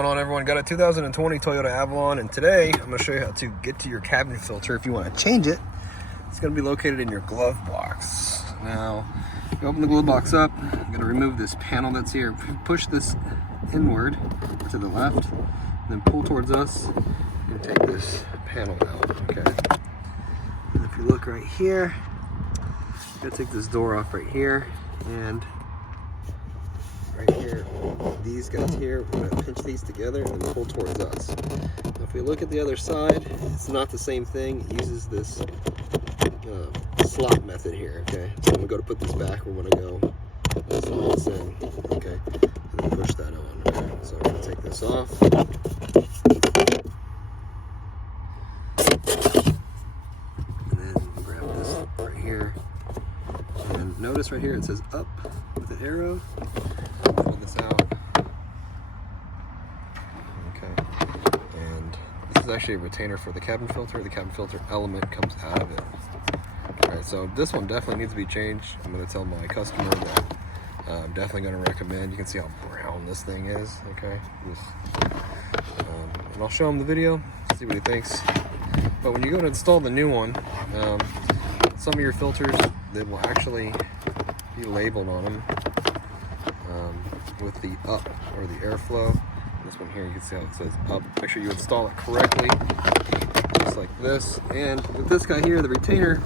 What's going on, everyone? Got a 2020 Toyota Avalon, and today I'm going to show you how to get to your cabin filter. If you want to change it, it's going to be located in your glove box. Now, you open the glove box up, you're going to remove this panel that's here. Push this inward to the left, then pull towards us and take this panel out. Okay. And if you look right here, I'm going to take this door off right here, and right here, these guys here, we're going to pinch these together and pull towards us. Now, if we look at the other side, it's not the same thing. It uses this slot method here, okay? So when we go to put this back, we're going to go slide this in, okay? And then push that on, okay? So I'm going to take this off. And then grab this right here. And notice right here it says up with an arrow. Pull this out. Okay. And this is actually a retainer for the cabin filter. The cabin filter element comes out of it. Alright, so this one definitely needs to be changed. I'm going to tell my customer that I'm definitely going to recommend. You can see how brown this thing is. Okay. And I'll show him the video, see what he thinks. But when you go to install the new one, some of your filters, they will actually be labeled on them with the up or the airflow. This one here, you can see how it says up. Make sure you install it correctly, just like this. And with this guy here, the retainer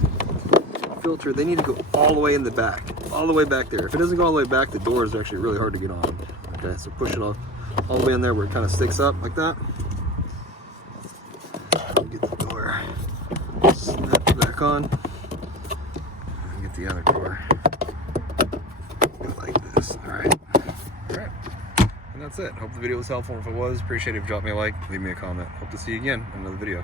filter, they need to go all the way in the back, all the way back there. If it doesn't go all the way back, the door is actually really hard to get on. Okay, so push it all the way in there where it kind of sticks up like that. Get the door snapped back on. And get the other door. Go like this. Alright. Alright. And that's it. Hope the video was helpful. If it was, appreciate it if you drop me a like, leave me a comment. Hope to see you again in another video.